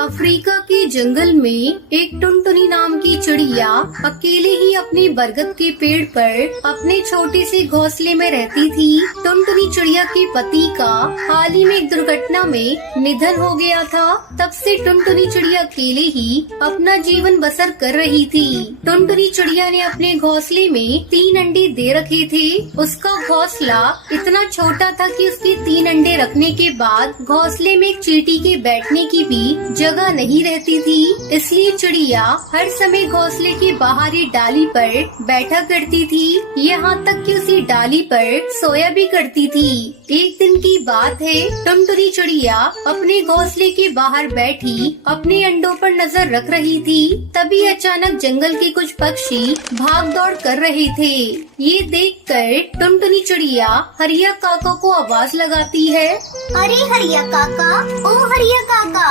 Africa के जंगल में एक टुनटुनी नाम की चिड़िया अकेले ही अपने बरगद के पेड़ पर अपने छोटे से घोंसले में रहती थी। टुनटुनी चिड़िया के पति का हाल ही में एक दुर्घटना में निधन हो गया था। तब से टुनटुनी चिड़िया अकेले ही अपना जीवन बसर कर रही थी। टुनटुनी चिड़िया ने अपने घोंसले में 3 अंडे दे रखे थे। उसका घोंसला इतना छोटा था कि उसके 3 अंडे रखने के बाद घोंसले में एक चींटी के बैठने की भी जगह नहीं रहती थी। इसलिए चिड़िया हर समय घोंसले की बाहरी डाली पर बैठा करती थी। यहाँ तक कि उसी डाली पर सोया भी करती थी। एक दिन की बात है, टुनटुनी चिड़िया अपने घोंसले के बाहर बैठी अपने अंडों पर नजर रख रही थी। तभी अचानक जंगल के कुछ पक्षी भाग दौड़ कर रहे थे। ये देखकर टुनटुनी चिड़िया हरिया काका को आवाज लगाती है। अरे हरिया काका, ओ हरिया काका।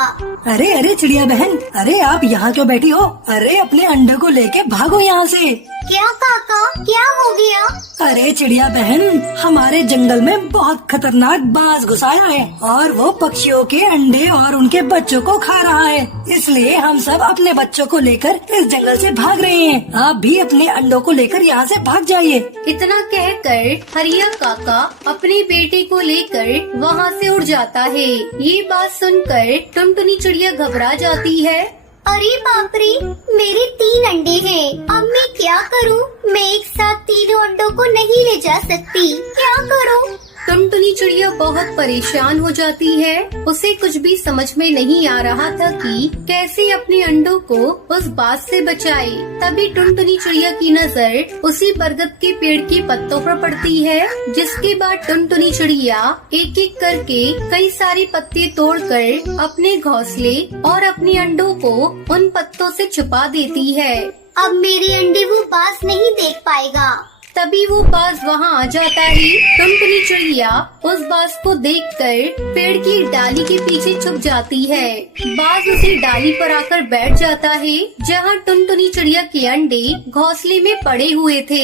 अरे अरे चिड़िया बहन, अरे आप यहाँ क्यों बैठी हो? अरे अपने अंडे को लेके भागो यहाँ से। क्या काका, क्या हो गया? अरे चिड़िया बहन, हमारे जंगल में बहुत खतरनाक बाज घुस आया है और वो पक्षियों के अंडे और उनके बच्चों को खा रहा है। इसलिए हम सब अपने बच्चों को लेकर इस जंगल से भाग रहे हैं। आप भी अपने अंडों को लेकर यहाँ से भाग जाइए। इतना कहकर हरिया काका अपने बेटे को लेकर वहाँ से उड़ जाता है। ये बात सुनकर टुनटुनी चिड़िया घबरा जाती है। अरे बाप रे, मेरे 3 अंडे हैं। अब मैं क्या करूं? मैं एक साथ 3 अंडों को नहीं ले जा सकती। क्या करूं? टुनटुनी चिड़िया बहुत परेशान हो जाती है। उसे कुछ भी समझ में नहीं आ रहा था कि कैसे अपने अंडों को उस बात से बचाए। तभी टुनटुनी चिड़िया की नजर उसी बरगद के पेड़ के पत्तों पर पड़ती है। जिसके बाद टुनटुनी चिड़िया एक एक करके कई सारे पत्ते तोड़कर अपने घोंसले और अपने अंडों को उन पत्तों से छुपा देती है। अब मेरे अंडे वो बाज नहीं देख पाएगा। तभी वो बाज वहाँ आ जाता है। टुनटुनी चिड़िया उस बाज को देखकर पेड़ की डाली के पीछे छुप जाती है। बाज उसी डाली पर आकर बैठ जाता है जहाँ टुनटुनी चिड़िया के अंडे घोंसले में पड़े हुए थे।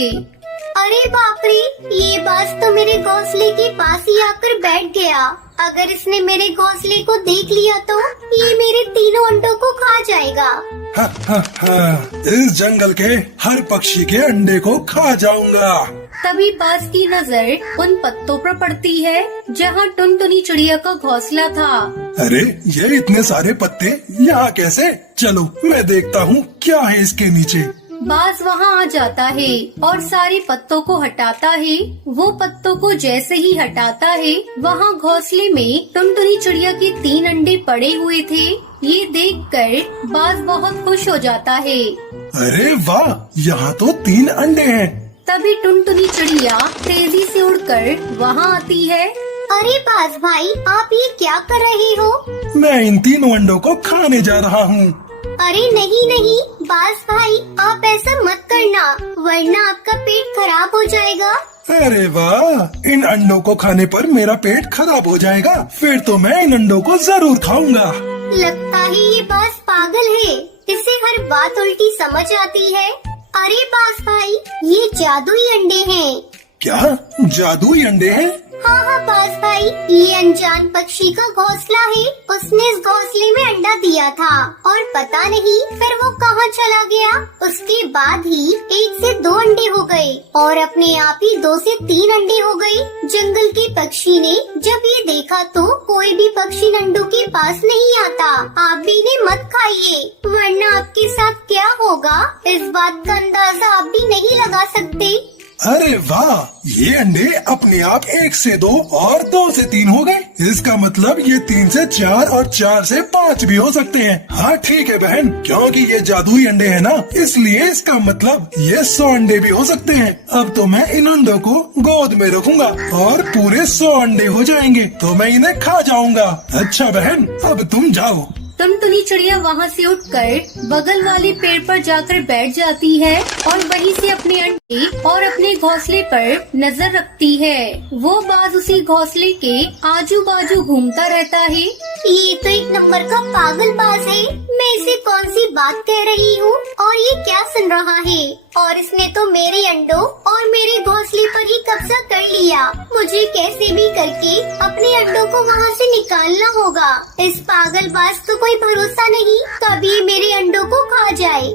अरे बाप रे, ये बाज तो मेरे घोंसले के पास ही आकर बैठ गया। अगर इसने मेरे घोंसले को देख लिया तो ये मेरे 3 अंडों को खा जाएगा। हा, हा, हा, इस जंगल के हर पक्षी के अंडे को खा जाऊंगा। तभी बाज की नजर उन पत्तों पर पड़ती है जहाँ टुनटुनी चिड़िया का घोंसला था। अरे ये इतने सारे पत्ते यहाँ कैसे? चलो मैं देखता हूँ क्या है इसके नीचे। बाज वहाँ आ जाता है और सारे पत्तों को हटाता है। वो पत्तों को जैसे ही हटाता है, वहाँ घोंसले में टुनटुनी चिड़िया के 3 अंडे पड़े हुए थे। ये देखकर बाज बहुत खुश हो जाता है। अरे वाह, यहाँ तो 3 अंडे हैं। तभी टुनटुनी चिड़िया तेजी से उड़कर वहाँ आती है। अरे बाज भाई, आप ये क्या कर रहे हो? मैं इन 3 अंडों को खाने जा रहा हूँ। अरे नहीं नहीं बाज भाई, आप ऐसा मत करना, वरना आपका पेट खराब हो जाएगा। अरे वाह, इन अंडों को खाने पर मेरा पेट खराब हो जाएगा। फिर तो मैं इन अंडों को जरूर खाऊंगा। लगता है ये बाज पागल है, इसे हर बात उल्टी समझ आती है। अरे बाज भाई, ये जादुई अंडे हैं। क्या जादुई अंडे हैं? हाँ बाज भाई, ये अनजान पक्षी का घोंसला है। उसने इस घोंसले में अंडा दिया था और पता नहीं फिर वो कहाँ चला गया। उसके बाद ही 1 से 2 अंडे हो गए और अपने आप ही 2 से 3 अंडे हो गए। जंगल के पक्षी ने जब ये देखा तो कोई भी पक्षी अंडों के पास नहीं आता। आप भी इन्हें मत खाइए, वरना आपके साथ क्या होगा इस बात का अंदाजा आप भी नहीं लगा सकते। अरे वाह, ये अंडे अपने आप 1 से 2 और 2 से 3 हो गए। इसका मतलब ये 3 से 4 और 4 से 5 भी हो सकते हैं। हाँ ठीक है बहन, क्योंकि ये जादुई अंडे हैं ना, इसलिए इसका मतलब ये 100 अंडे भी हो सकते हैं। अब तो मैं इन अंडों को गोद में रखूंगा और पूरे 100 अंडे हो जाएंगे तो मैं इन्हें खा जाऊंगा। अच्छा बहन, अब तुम जाओ। टुनटुनी चिड़िया वहाँ से उठकर बगल वाले पेड़ पर जाकर बैठ जाती है। और वहीं से अपने अंडे और अपने घोंसले पर नजर रखती है। वो बाज उसी घोंसले के आजू बाजू घूमता रहता है। ये तो एक नंबर का पागलबाज है। मैं इसे कौन सी बात कह रही हूँ और ये क्या सुन रहा है? और इसने तो मेरे अंडों और मेरे घोंसले पर ही कब्जा कर लिया। मुझे कैसे भी करके अपने अंडों को वहाँ से निकालना होगा। इस पागलबाज तो कोई भरोसा नहीं, कभी मेरे अंडों को खा जाए।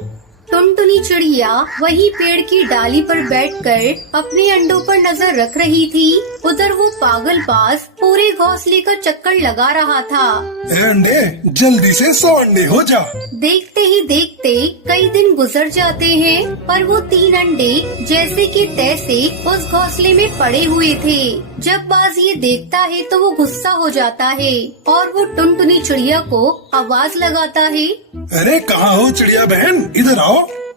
टुनटुनी चिड़िया वही पेड़ की डाली पर बैठकर अपने अंडों पर नजर रख रही थी। उधर वो पागलबाज पूरे घोंसले का चक्कर लगा रहा था। ए अंडे, जल्दी से 100 अंडे हो जा। देखते ही देखते कई दिन गुजर जाते हैं, पर वो 3 अंडे जैसे कि तैसे उस घोंसले में पड़े हुए थे। जब बाज ये देखता है तो वो गुस्सा हो जाता है और वो टुनटुनी चिड़िया को आवाज लगाता है। अरे कहाँ हो चिड़िया बहन, इधर आओ।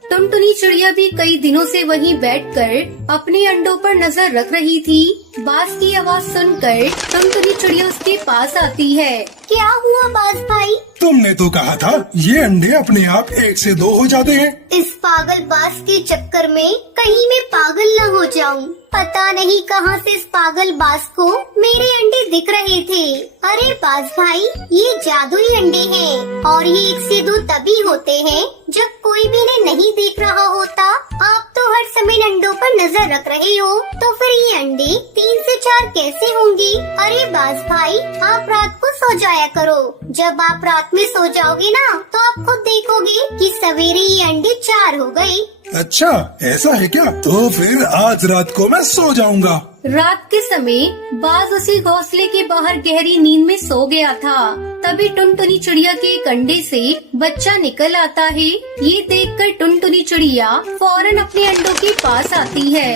टुनटुनी चिड़िया भी कई दिनों से वहीं बैठकर अपने अंडों पर नजर रख रही थी। बाज की आवाज सुनकर टुनटुनी चिड़िया उसके पास आती है। क्या हुआ बाज भाई? तुमने तो कहा था ये अंडे अपने आप 1 से 2 हो जाते हैं। इस पागलबाज के चक्कर में कहीं मैं पागल न हो जाऊं। पता नहीं कहां से इस पागलबाज को मेरे अंडे दिख रहे थे। अरे बाज भाई, ये जादुई अंडे हैं और ये 1 से 2 तभी होते हैं जब कोई भी इन्हें नहीं देख रहा होता। आप तो हर समय अंडों पर नजर रख रहे हो, तो फिर ये अंडे 3 से 4 कैसे होंगे? अरे बाज भाई, आप रात को सो जाया करो। जब आप रात में सो जाओगे ना, तो आप खुद देखोगे कि सवेरे ये अंडे 4 हो गए। अच्छा ऐसा है क्या? तो फिर आज रात को मैं सो जाऊंगा। रात के समय बाज उसी घोंसले के बाहर गहरी नींद में सो गया था। तभी टुनटुनी चिड़िया के एक अंडे से बच्चा निकल आता है। ये देखकर टुनटुनी चिड़िया फौरन अपने अंडों के पास आती है।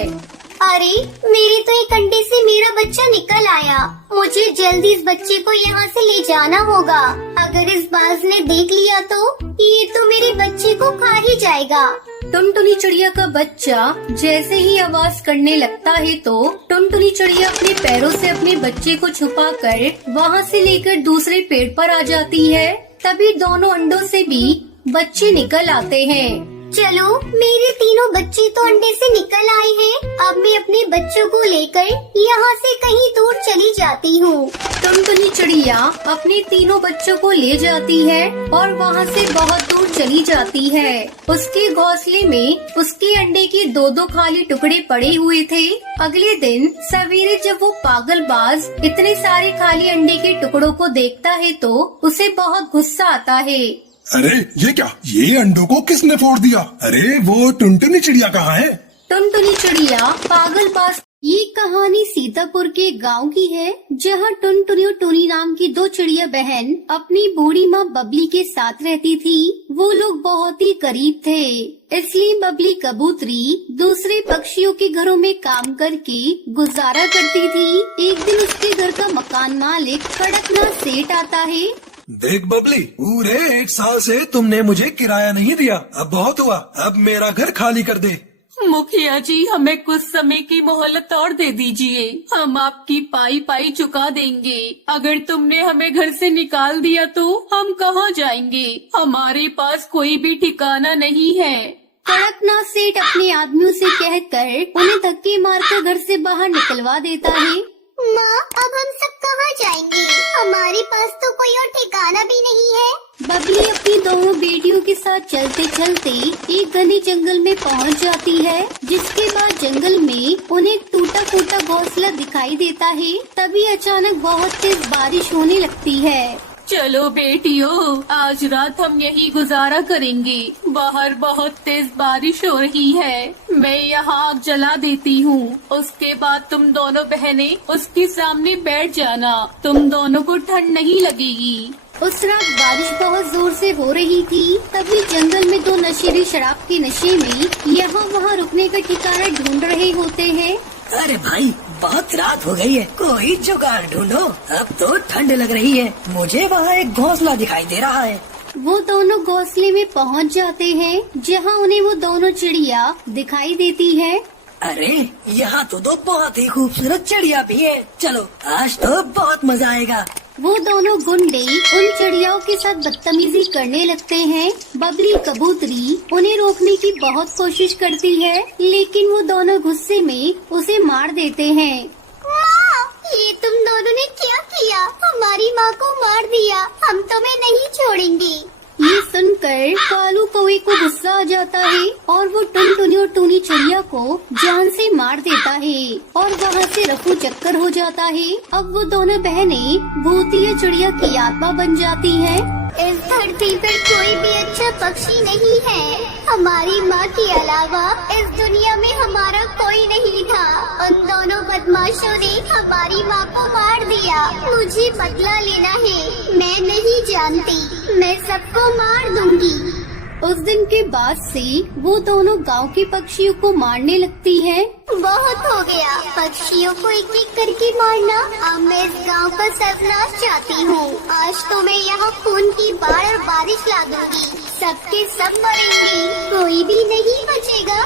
अरे मेरे तो एक अंडे से मेरा बच्चा निकल आया। मुझे जल्दी इस बच्चे को यहाँ से ले जाना होगा। अगर इस बाज ने देख लिया तो ये तो मेरे बच्चे को खा ही जाएगा। टुनटुनी चिड़िया का बच्चा जैसे ही आवाज करने लगता है तो टुनटुनी चिड़िया अपने पैरों से अपने बच्चे को छुपाकर वहाँ से लेकर दूसरे पेड़ पर आ जाती है। तभी दोनों अंडों से भी बच्चे निकल आते हैं। चलो, मेरे तीनों बच्चे तो अंडे से निकल आए हैं। अब मैं अपने बच्चों को लेकर यहाँ से कहीं दूर चली जाती हूँ। टुनटुनी चिड़िया अपने तीनों बच्चों को ले जाती है और वहाँ से बहुत दूर चली जाती है। उसके घोंसले में उसके अंडे के 2-2 खाली टुकड़े पड़े हुए थे। अगले दिन सवेरे जब वो पागलबाज इतने सारे खाली अंडे के टुकड़ों को देखता है तो उसे बहुत गुस्सा आता है। अरे ये क्या, ये अंडों को किसने फोड़ दिया? अरे वो टुनटुनी चिड़िया कहाँ है? टुनटुनी चिड़िया पागलबाज। ये कहानी सीतापुर के गांव की है, जहां टुनटुनी और टुनी नाम की 2 चिड़िया बहन अपनी बूढ़ी माँ बबली के साथ रहती थी। वो लोग बहुत ही करीब थे, इसलिए बबली कबूतरी दूसरे पक्षियों के घरों में काम करके गुजारा करती थी। एक दिन उसके घर का मकान मालिक कड़कनाथ सेठ आता है। देख बबली, पूरे 1 साल से तुमने मुझे किराया नहीं दिया। अब बहुत हुआ, अब मेरा घर खाली कर दे। मुखिया जी, हमें कुछ समय की मोहलत और दे दीजिए। हम आपकी पाई पाई चुका देंगे। अगर तुमने हमें घर से निकाल दिया तो हम कहाँ जाएंगे? हमारे पास कोई भी ठिकाना नहीं है। कड़कनाथ सेठ अपने आदमियों से कहकर उन्हें धक्के मारकर घर से बाहर निकलवा देता है। माँ, अब हम सब कहाँ जाएंगे? हमारे पास तो कोई और ठिकाना भी नहीं है। बबली अपनी दोनों बेटियों के साथ चलते चलते एक घने जंगल में पहुंच जाती है, जिसके बाद जंगल में उन्हें एक टूटा फूटा घोंसला दिखाई देता है। तभी अचानक बहुत तेज बारिश होने लगती है। चलो बेटियों, आज रात हम यही गुजारा करेंगे। बाहर बहुत तेज बारिश हो रही है। मैं यहाँ आग जला देती हूँ। उसके बाद तुम दोनों बहनें उसके सामने बैठ जाना। तुम दोनों को ठंड नहीं लगेगी। उस रात बारिश बहुत जोर से हो रही थी। तभी जंगल में 2 नशेड़ी शराब के नशे में यहाँ वहाँ रुकने का ठिकाना ढूंढ रहे होते हैं। अरे भाई, बहुत रात हो गई है, कोई जुगाड़ ढूंढो। अब तो ठंड लग रही है। मुझे वहाँ एक घोंसला दिखाई दे रहा है। वो दोनों घोंसले में पहुँच जाते हैं, जहाँ उन्हें वो दोनों चिड़िया दिखाई देती है। अरे यहाँ तो 2 बहुत ही खूबसूरत चिड़िया भी है। चलो आज तो बहुत मजा आएगा। वो दोनों गुंडे उन चिड़ियाओं के साथ बदतमीजी करने लगते हैं। बबली कबूतरी उन्हें रोकने की बहुत कोशिश करती है, लेकिन वो दोनों गुस्से में उसे मार देते हैं। माँ, ये तुम दोनों ने क्या किया? हमारी माँ को मार दिया। हम तुम्हें नहीं छोड़ेंगे। ये सुनकर कालू कौवे को गुस्सा आ जाता है और वो टुनटुनी और टूनी चिड़िया को जान से मार देता है और वहाँ से रफू चक्कर हो जाता है। अब वो दोनों बहनें भूतिया चिड़िया की आत्मा बन जाती हैं। इस धरती पर कोई भी अच्छा पक्षी नहीं है। हमारी माँ के अलावा इस दुनिया में हमारा कोई नहीं था। उन दोनों बदमाशों ने हमारी माँ को मार दिया। मुझे बदला लेना है। मैं नहीं जानती, मैं सबको मार दूंगी। उस दिन के बाद से वो दोनों गांव के पक्षियों को मारने लगती हैं। बहुत हो गया पक्षियों को एक एक करके मारना। अब मैं इस गांव का सर्वनाश चाहती हूँ। आज तो मैं यहाँ खून की बाढ़ और बारिश ला दूंगी। सबके सब मरेंगे, कोई भी नहीं बचेगा।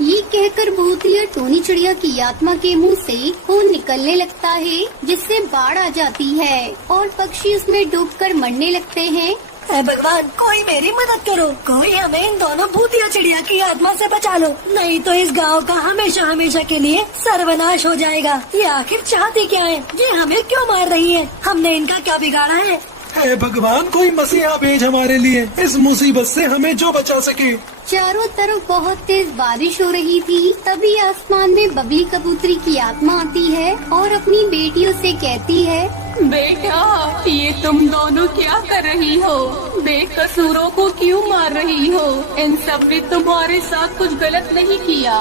ये कहकर भूतिया टूनी चिड़िया की आत्मा के मुंह से खून निकलने लगता है, जिससे बाढ़ आ जाती है और पक्षी उसमें डूबकर मरने लगते हैं। ऐ भगवान, कोई मेरी मदद करो। कोई हमें इन दोनों भूतिया चिड़िया की आत्मा से बचा लो, नहीं तो इस गांव का हमेशा हमेशा के लिए सर्वनाश हो जाएगा। ये आखिर चाहती क्या है? ये हमें क्यों मार रही है? हमने इनका क्या बिगाड़ा है? हे भगवान, कोई मसीहा भेज हमारे लिए, इस मुसीबत से हमें जो बचा सके। चारों तरफ बहुत तेज बारिश हो रही थी। तभी आसमान में बबली कबूतरी की आत्मा आती है और अपनी बेटियों से कहती है, बेटा, ये तुम दोनों क्या कर रही हो? बेकसूरों को क्यों मार रही हो? इन सब ने तुम्हारे साथ कुछ गलत नहीं किया।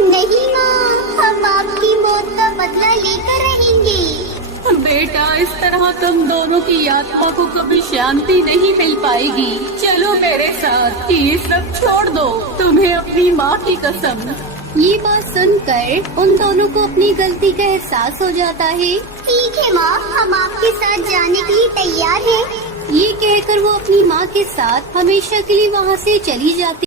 नहीं माँ, हम आपकी मौत का बदला लेकर रहेंगे। बेटा, इस तरह तुम दोनों की आत्मा को कभी शांति नहीं मिल पाएगी। चलो मेरे साथ, ये सब छोड़ दो। तुम्हें अपनी माँ की कसम। ये बात सुनकर उन दोनों को अपनी गलती का एहसास हो जाता है। ठीक है माँ, हम आपके साथ जाने के लिए तैयार हैं। ये कहकर वो अपनी माँ के साथ हमेशा के लिए वहाँ से चली जाती